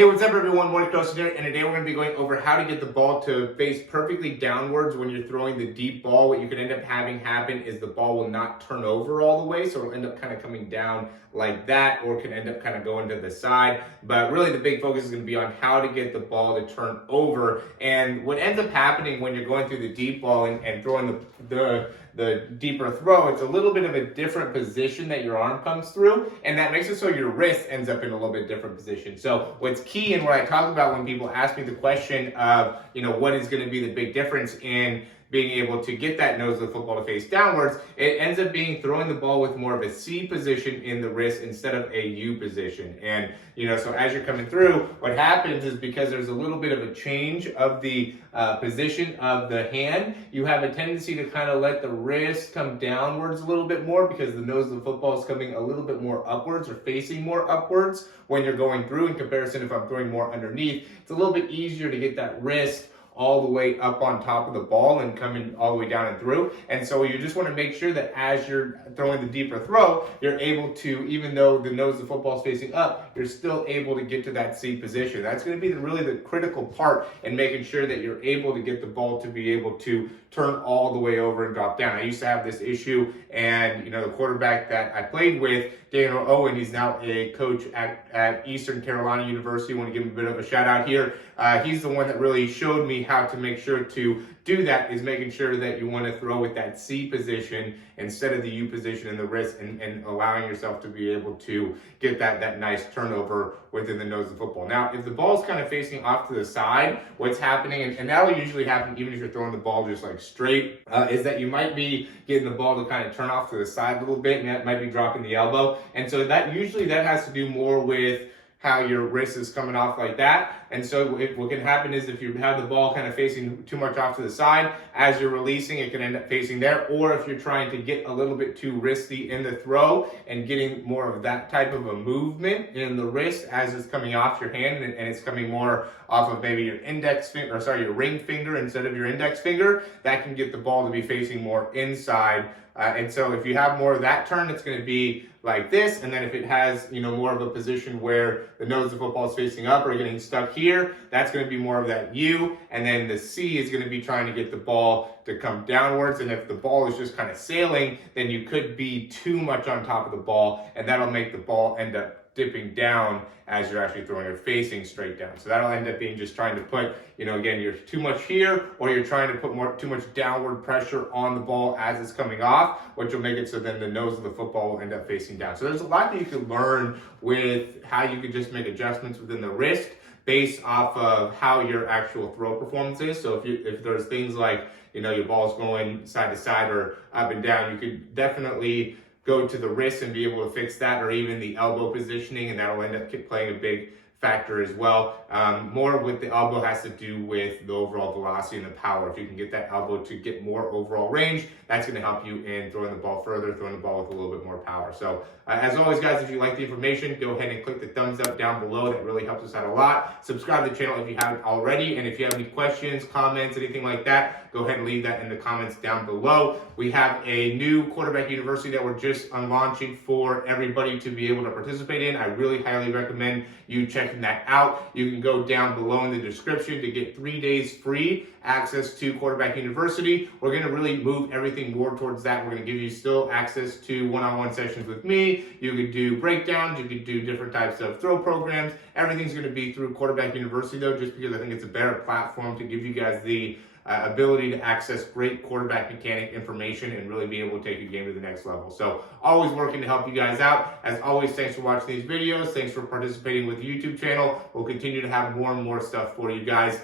Hey, what's up everyone? Morey Croson here, and today we're going to be going over how to get the ball to face perfectly downwards when you're throwing the deep ball. What you can end up having happen is the ball will not turn over all the way, so it'll end up kind of coming down like that, or can end up kind of going to the side. But really the big focus is going to be on how to get the ball to turn over. And what ends up happening when you're going through the deep ball and throwing the deeper throw, it's a little bit of a different position that your arm comes through, and that makes it so your wrist ends up in a little bit different position. So what's key, and what I talk about when people ask me the question of, what is going to be the big difference in being able to get that nose of the football to face downwards, it ends up being throwing the ball with more of a C position in the wrist instead of a U position. And, so as you're coming through, what happens is because there's a little bit of a change of the position of the hand, you have a tendency to kind of let the wrist come downwards a little bit more because the nose of the football is coming a little bit more upwards or facing more upwards when you're going through. In comparison, if I'm throwing more underneath, it's a little bit easier to get that wrist all the way up on top of the ball and coming all the way down and through. And so you just want to make sure that as you're throwing the deeper throw, you're able to, even though the nose of the football is facing up, you're still able to get to that C position. That's going to be really the critical part in making sure that you're able to get the ball to be able to turn all the way over and drop down. I used to have this issue, and the quarterback that I played with, Daniel Owen, he's now a coach at Eastern Carolina University. I want to give him a bit of a shout out here. He's the one that really showed me how to make sure to do that, is making sure that you want to throw with that C position instead of the U position in the wrist, and allowing yourself to be able to get that nice turnover within the nose of the football. Now, if the ball's kind of facing off to the side, what's happening, and that'll usually happen even if you're throwing the ball just like straight, is that you might be getting the ball to kind of turn off to the side a little bit, and that might be dropping the elbow. And so that has to do more with how your wrist is coming off like that. And so what can happen is if you have the ball kind of facing too much off to the side, as you're releasing, it can end up facing there. Or if you're trying to get a little bit too wristy in the throw and getting more of that type of a movement in the wrist as it's coming off your hand, and it's coming more off of maybe your your ring finger instead of your index finger, that can get the ball to be facing more inside. And so if you have more of that turn, it's going to be like this. And then if it has, more of a position where the nose of the football is facing up or getting stuck here, that's going to be more of that U. And then the C is going to be trying to get the ball to come downwards. And if the ball is just kind of sailing, then you could be too much on top of the ball, and that'll make the ball end up dipping down as you're actually throwing or facing straight down. So that'll end up being just trying to put, again, you're too much here, or you're trying to put too much downward pressure on the ball as it's coming off, which will make it so then the nose of the football will end up facing down. So there's a lot that you can learn with how you could just make adjustments within the wrist based off of how your actual throw performance is. So if there's things like, your ball's going side to side or up and down, you could definitely go to the wrist and be able to fix that, or even the elbow positioning, and that'll end up playing a big factor as well. More with the elbow has to do with the overall velocity and the power. If you can get that elbow to get more overall range, that's going to help you in throwing the ball further, throwing the ball with a little bit more power. So as always, guys, if you like the information, go ahead and click the thumbs up down below. That really helps us out a lot. Subscribe to the channel if you haven't already. And if you have any questions, comments, anything like that, go ahead and leave that in the comments down below. We have a new quarterback university that we're just launching for everybody to be able to participate in. I really highly recommend you checking that out. You can go down below in the description to get 3 days free access to Quarterback University. We're going to really move everything more towards that. We're going to give you still access to one-on-one sessions with me. You could do breakdowns. You could do different types of throw programs. Everything's going to be through Quarterback University, though, just because I think it's a better platform to give you guys the ability to access great quarterback mechanic information and really be able to take your game to the next level. So always working to help you guys out. As always, thanks for watching these videos. Thanks for participating with the YouTube channel. We'll continue to have more and more stuff for you guys.